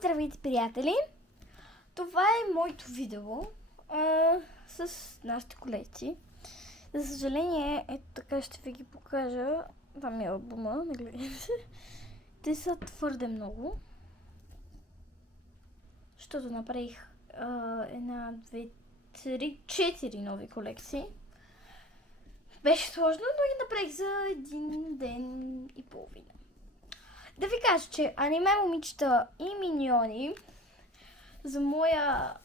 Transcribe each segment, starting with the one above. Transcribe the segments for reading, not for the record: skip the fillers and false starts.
Здравейте, приятели! Това е моето видео с нашите колекции. За съжаление, ето така ще ви ги покажа. Това ми е албума, не гледайте. Те са твърде много. Защото направих една, две, три, четири нови колекции. Беше сложно, но ги направих за един ден и половина. Да ви кажа, че аниме момичета и миньони за моя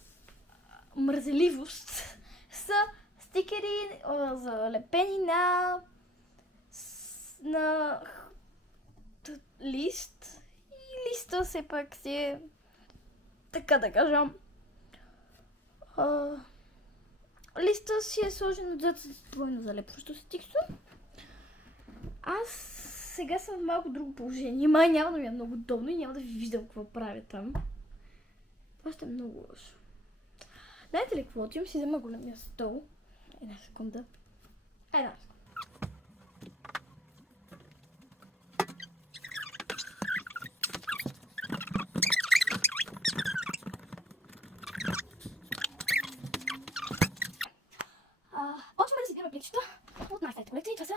мързеливост са стикери за лепени на лист. И листа все пак си е, така да кажа, листа си е сложен отзад с двойно залепващо се тиксо. Аз сега съм в малко друго положение. Май няма да ми е много удобно и няма да ви виждам какво правя там. Това ще е много лошо. Знаете ли какво? Отивам си взема големия стол. Една секунда. Една секунда. Почваме да си бираме пликчета от най-старите колекции. Това са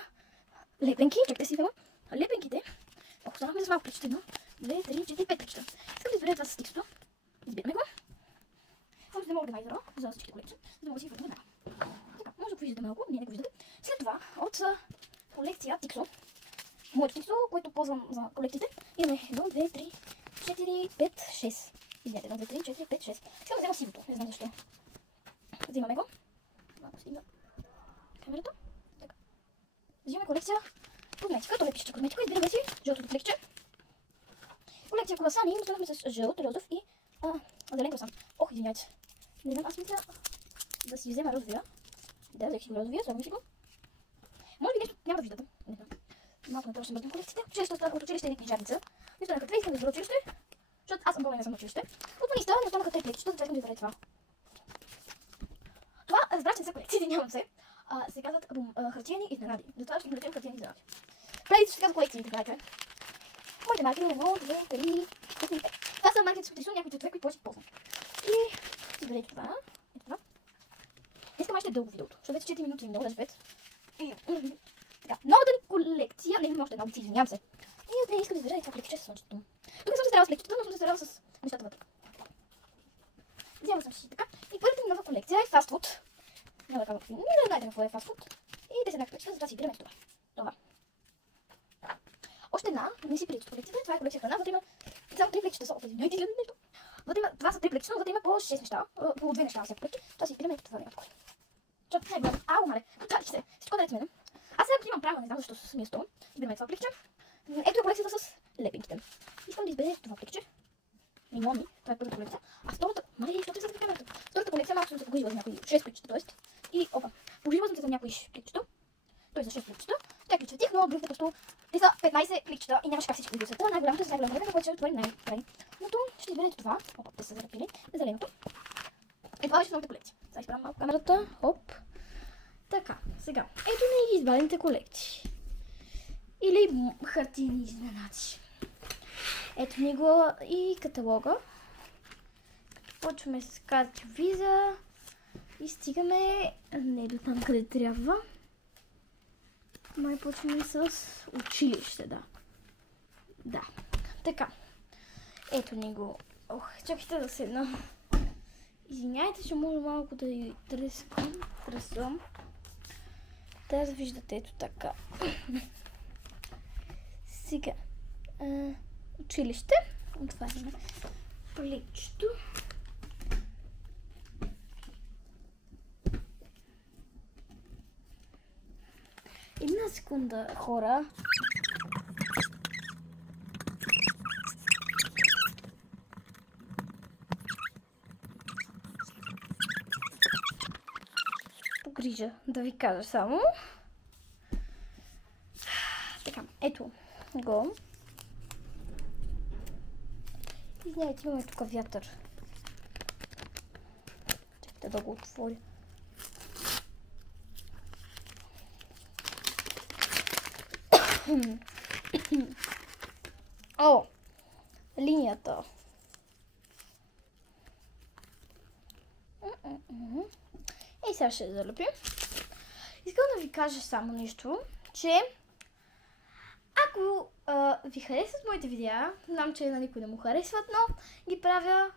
лепенки. Чакайте си взема. Лепенките. Ако останахме за малко пликчета. 1, 2, 3, 4, 5 пликчета. Искам да изберем това с стиксото. Избираме го. Само ще взема органайзера за всичките колекции, за да мога да си върнем. Така, може да го виждате малко, не го виждате. След това от колекция Тиксо, моето Тиксо, което ползвам за колекциите, имаме 1, 2, 3, 4, 5, 6. Извинете, 1, 2, 3, 4, 5, 6. Искам да взема сивото, не знам защо. Взимаме го. Малко стигна камерата. Така. Взимаме колекция козметика, то е пишечка козметика, избираме си жълтото плекче. Колекция круасани, останахме с жълт, розов и зелен круасан. Ох, извиняйте. Не знам, аз мисля да си взема розовия. Да, взех си го розовия, слагам си го. Може би нещо няма да виждате. Не знам. Малко направо ще мърдам колекциите. От училище е книжарница. Не останаха две, искам да избера училище. Защото аз съм болна и не съм на училище. От маниста не останаха три плекчета, затова искам да избера това. Това, разбрах, че не са колекции, нямам се. Се казват хартияни изненади. Затова ще ги наречем хартияни изненади. Правите ще казват колекции, знаете. Моите марки имаме 1, 2, 3, 4, 5. Това са марките с отрисувани някои цветове, които повече ползвам. И изберете това. Ето това. Искам още дълго видеото, защото вече 4 минути им долу, даже 5. И така, новата ни колекция, не имам още една опция, извинявам се. И от нея искам да избера това плекче с слънчето. Тук не съм се старала с плекчета, но съм се старала с нещата вътре. Взема съм си така. И първата ми нова колекция е фастфуд. Няма да казвам какво. Не да знаете какво е фастфуд. И те са една плекчета, затова си избираме това. Това. Още една, не си прилича колекцията, това е колекция храна, вътре има само 3 плекчета са. Извинявайте, гледам нещо. Това са 3 плекчета, но вътре има по 6 неща, по 2 неща всяко плекче. Това си избираме ето това време. Защото не е голямо. Ау, мале, потали се. Всичко наред с мен. Аз сега имам право, не знам защо с самия стол. Избираме това плекче. Ето е колекцията с лепенките. Искам да изберем това плекче. Миньони, това е първата колекция. А втората, мале, що ти са така камерата? Втората колекция малко съм се погрижила за някои 6 плекчета, т.е. И опа, погрижила съм се за някои плекчета. Той за 6 клипчета. Тя клипчетих, но другите просто те са 15 клипчета и нямаше как всички да ги усета. Най-голямото с най-голямо време, което ще отвори най-край. Но ще изберете това. Опа, те са залепили. Зеленото. И това беше новата колекция. Сега изправям малко камерата. Хоп. Така, сега. Ето ми ги избраните колекции. Или хартийни изненади. Ето ни го и каталога. Почваме с карти виза. И стигаме не до там, къде трябва. Май почваме с училище, да. Да. Така. Ето ни го. Ох, чакайте да седна. Извиняйте, че може малко да ви тръсвам. Да виждате, ето така. Сега. Училище. Отваряме пликчето. Една секунда, хора. Погрижа да ви кажа само. Така, ето го. Извинявайте, имаме тук вятър. Чакайте да го отворя. О, линията. И сега ще залепим. Искам да ви кажа само нещо, че ако ви харесват моите видеа, знам, че на никой не му харесват, но ги правя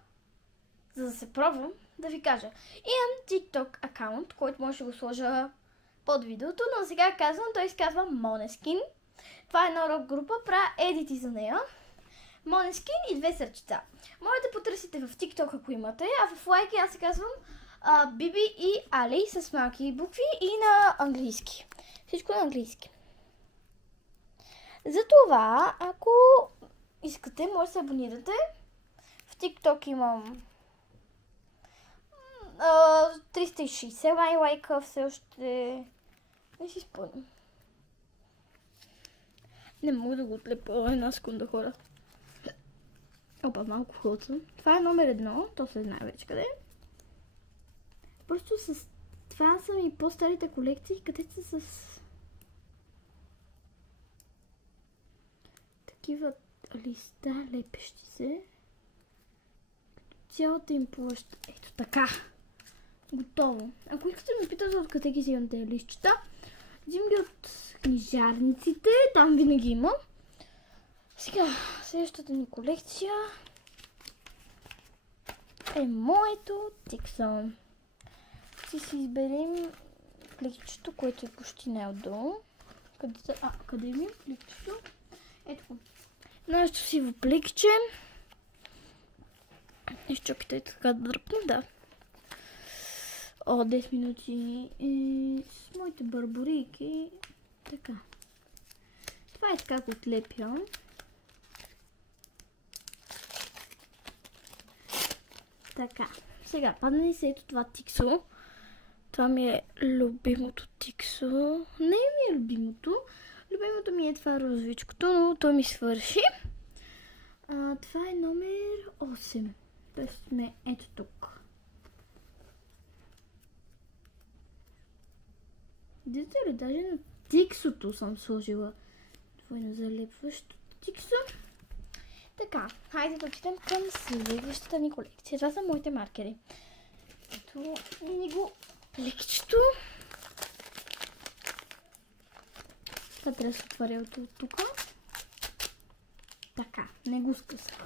за да се пробвам, да ви кажа. Имам TikTok акаунт, който може да го сложа под видеото, но сега казвам, той се казва Måneskin. Това е една рок група, правя едити за нея. Måneskin и 2 сърчица. Може да потърсите в TikTok, ако имате, а в лайки аз се казвам Биби и Али с малки букви и на английски. Всичко на английски. Затова, ако искате, може да се абонирате. В TikTok имам 360 лайка, все още не си спомням. Не мога да го отлепя една секунда, хора. Опа, малко хълцам. Това е номер 1, то се знае вече къде. Просто с това са ми по-старите колекции, където са с такива листа лепещи се. Цялата им площ. Ето така. Готово. Ако искате да ме питате откъде ги взимам тези листчета, взимам ги от книжарниците, там винаги има. Сега, следващата ни колекция е моето Тиксон. Ще си изберем пликчето, което е почти най-отдолу. Къде ми е пликчето? Ето. Нашето сиво пликче. Изчакайте така да дръпна, да. 10 минути с моите барборийки. Така. Това е така, го отлепям. Така. Сега, падна ни се ето това тиксо. Това ми е любимото тиксо. Не ми е любимото. Любимото ми е това розовичкото, но то ми свърши. Това е номер 8. Тоест сме ето тук. Видите ли, даже на тиксото съм сложила двойно залепващо тиксо. Така, хайде да отидем към следващата ни колекция. Това са моите маркери. Ето ни го плекчето. Това трябва да се отваря от тук. Така, не го скъсах.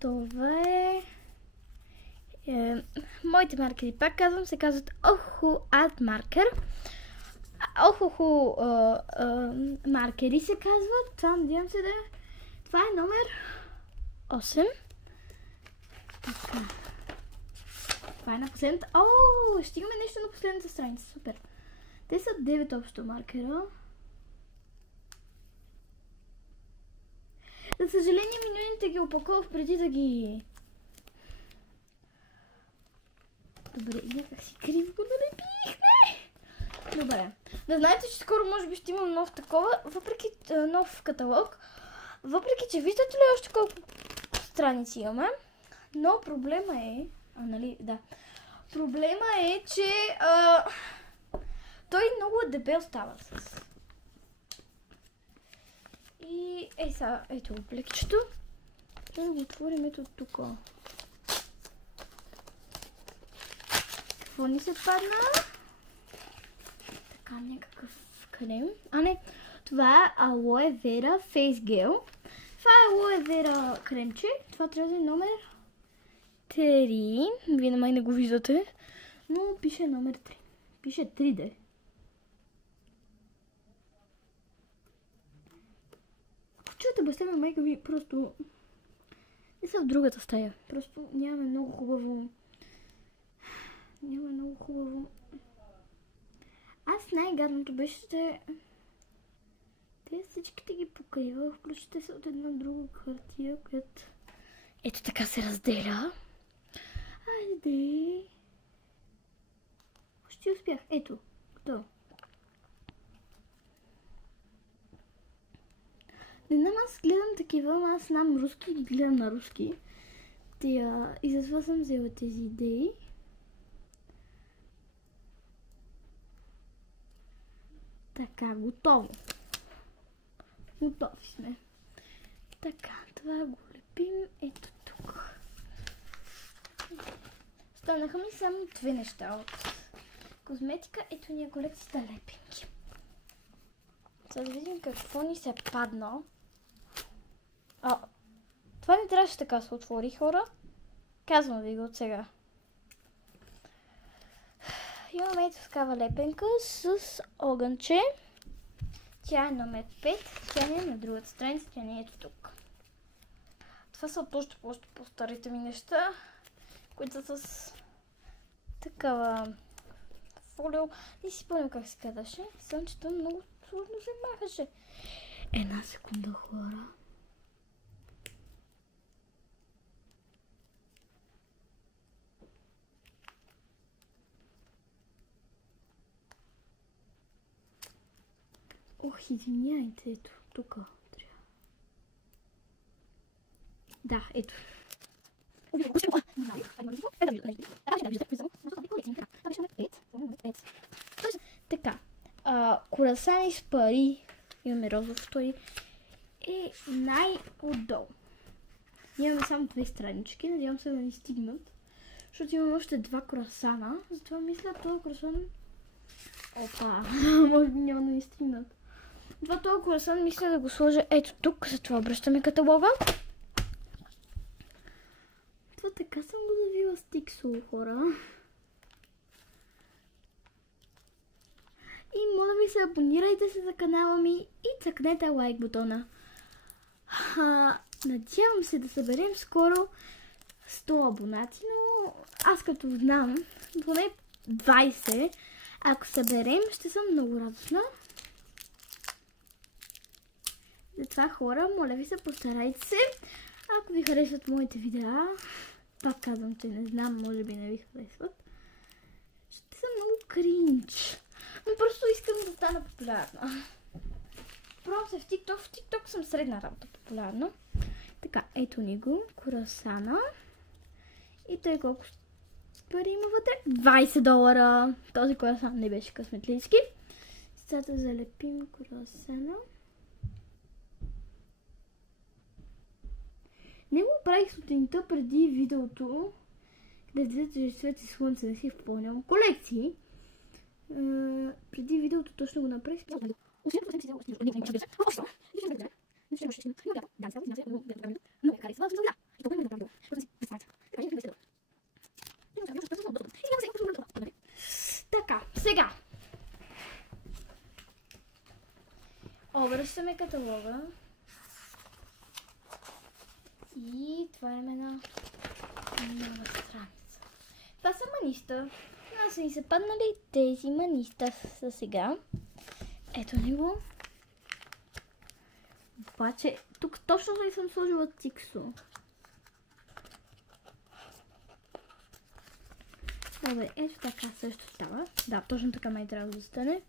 Това е... моите маркери, пак казвам, се казват Ohu Art Marker. Ohu маркери се казват. Това надявам се да е. Това е номер 8. Така. Това е на последната. Стигаме нещо на последната страница. Супер. Те са 9 общо маркера. За съжаление, минуните ги опаковах преди да ги... Добре, някак си криво го налепих. Не! Добре. Да знаете, че скоро може би ще имам нов такова, въпреки нов каталог. Въпреки, че виждате ли още колко страници имаме. Но проблема е... нали? Да. Проблема е, че той много дебел става с... И сега, ето плекчето. Да го отворим ето тук. Какво ни се падна? Така, някакъв крем. Не, това е Aloe Vera Face Gel. Това е Aloe Vera кремче. Това трябва да е номер 3. Вие на май не го виждате. Но пише номер 3. Пише 3D. Чуете, баща ми, майка ви, просто... Не са в другата стая. Просто нямаме много хубаво... Аз най-гадното беше, че... Те всичките ги покривах, включите се от една друга хартия, която... Ето така се разделя. Айде. Ще успях. Ето. Готово. Не знам, аз гледам такива, но аз знам руски и ги гледам на руски. И затова съм взела тези идеи. Така, готово. Готови сме. Така, това го лепим ето тук. Останаха ми само две неща от козметика. Ето ни е колекцията лепенки. За да видим какво ни се падна. Това не трябваше така се отвори, хора. Казвам ви го от сега. Имаме ето такава лепенка с огънче. Тя е номер 5. Тя не е на другата страница, тя не е ето тук. Това са още по-старите ми неща, които са с такава фолио. Не си спомням как се казваше. Сънчето много сложно се махаше. Една секунда, хора. Ох, извиняйте, ето, тук трябва. Да, ето. Така, круасани с пари, имаме розов, той е най-отдолу. Имаме само две странички, надявам се да ни стигнат, защото имаме още два круасана, затова мисля това круасан... Опа, може би няма да ни стигнат. Това толкова круасан мисля да го сложа ето тук, затова обръщаме каталога. Това така съм го завила с тиксо, хора. И моля ви се, абонирайте се за канала ми и цъкнете лайк бутона. Надявам се да съберем скоро 100 абонати, но аз като знам, поне 20, ако съберем, ще съм много радостна. Затова, хора, моля ви се, постарайте се. Ако ви харесват моите видеа, пак казвам, че не знам, може би не ви харесват, ще съм много кринч. Но просто искам да стана популярна. Пробвам се в TikTok. В TikTok съм средна работа популярна. Така, ето ни го, круасана. И той колко пари има вътре? $20. Този круасан не беше късметлийски. Сега да залепим круасана. Не го правих сутринта преди видеото, където ще свети слънце да си впълнявам колекции. Преди видеото точно го направих. Така, сега. Обръщаме каталога. И това е една нова страница. Това са маниста. Са ни се паднали тези маниста за сега. Ето ни го. Обаче, тук точно ли съм сложила тиксо? Добре, ето така също става. Да, точно така май трябва да стане.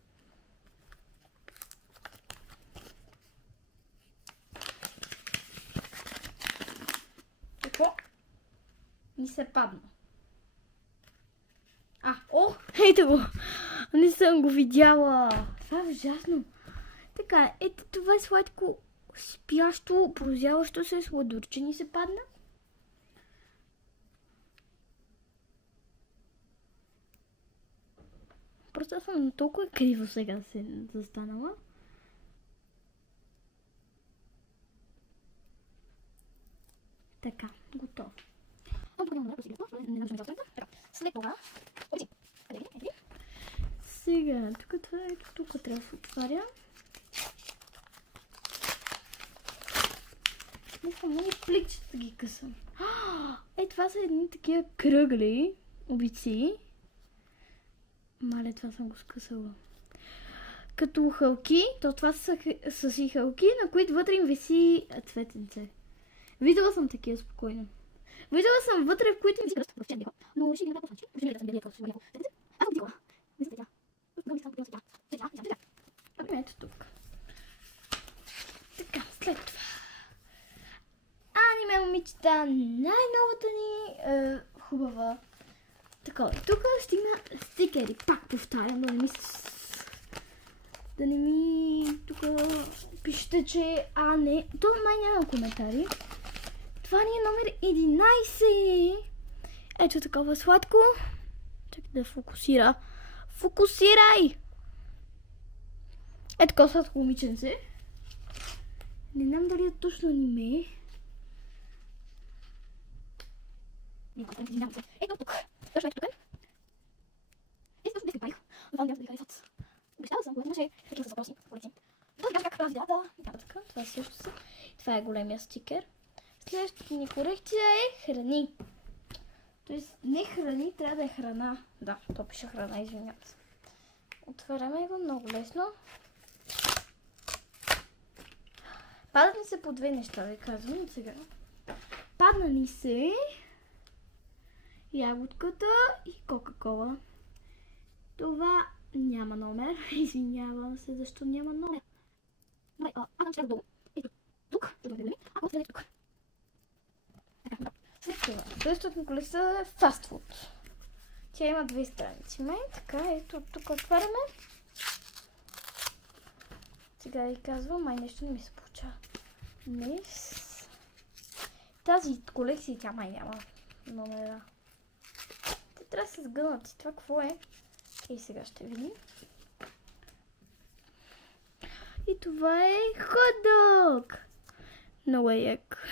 Какво? Ми се падна. Ето го! Не съм го видяла. Това е ужасно. Така, ето това е сладко спящо, прозяващо се сладурче ни се падна. Просто съм толкова криво сега се застанала. Така, готово. След това, сега, тук трябва да се отваря. Не съм много пликчета ги късам. Това са едни такива кръгли обици. Мале, това съм го скъсала. Като хълки, то това са си хълки, на които вътре им виси цветенце. Видела съм такива спокойно. Видела съм вътре, в които им виси кръст в черния. Но ще ги направя по-значи. Виждаме да съм белия кръст. Аз го видела. Ето тук. Така, след това. Аниме, момичета, най-новата ни хубава. Такова. Тук стигна стикери. Пак повтарям, да не ми тук пишете, че не. То май няма коментари. Това ни е номер 11. Ето такова сладко. Чакай да фокусира. Фокусирай! Ето такова сладко момиченце. Не знам дали е точно аниме. Ето тук. Точно ето тук. Ето точно днес правих. Това няма да ви харесат. Обещала съм, когато имаше такива с въпроси. Да кажа как правя видеята. Така, това също са. Това е големия стикер. Следващата ни корекция е храни. Тоест не храни, трябва да е храна. Да, то пише храна, извинявам се. Отваряме го много лесно. Падат ни се по две неща, да казвам от сега. Падна ни се ягодката и кока-кола. Това няма номер. Извинявам се, защо няма номер. Добре, аз ще долу. Ето тук, ако следваме тук. След това, следващата колекция е фастфуд. Тя има две страници. Така, ето тук отваряме. Сега ви казвам, май нещо не ми се получава. Тази колекция тя май няма номера. Те трябва да се сгънат. Това какво е? И сега ще видим. И това е хот-дог! Много е як.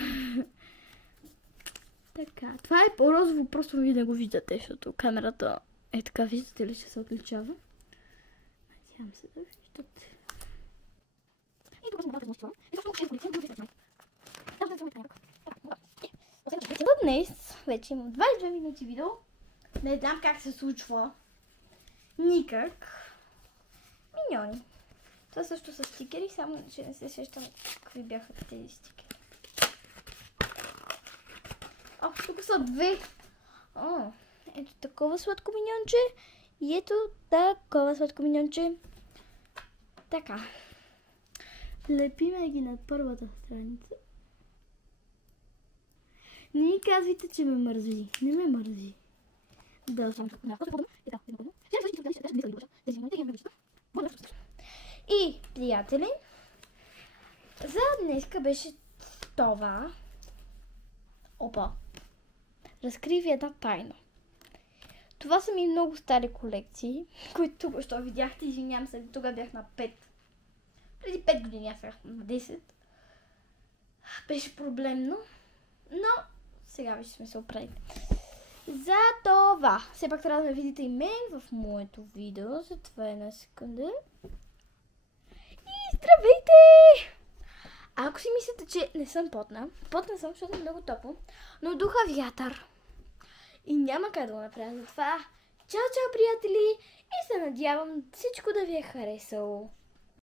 Така, това е по-розово, просто вие не го виждате, защото камерата е така, виждате ли, че се отличава. Надявам се да виждате. И тук съм малко това. И точно ще полиция, да се за днес вече имам 22 минути видео. Не знам как се случва. Никак. Миньони. Това също са стикери, само че не се сещам какви бяха тези стикери. Тук са две. Ето такова сладко миньонче и ето такова сладко миньонче. Така. Лепиме ги на първата страница. Не ми казвайте, че ме мързи. Не ме мързи. Да, само и, приятели, за днеска беше това. Опа. Разкриви една тайна. Това са ми много стари колекции, които тук що видяхте. Извинявам се, тогава бях на 5. Преди 5 години аз бях на 10. Беше проблемно, но сега вече сме се оправили. За това, все пак трябва да видите и мен в моето видео. За това една секунда. И здравейте! Ако си мислите, че не съм потна съм, защото е много топло, но духа вятър. И няма как да го направя. Затова, чао, чао, приятели! И се надявам всичко да ви е харесало.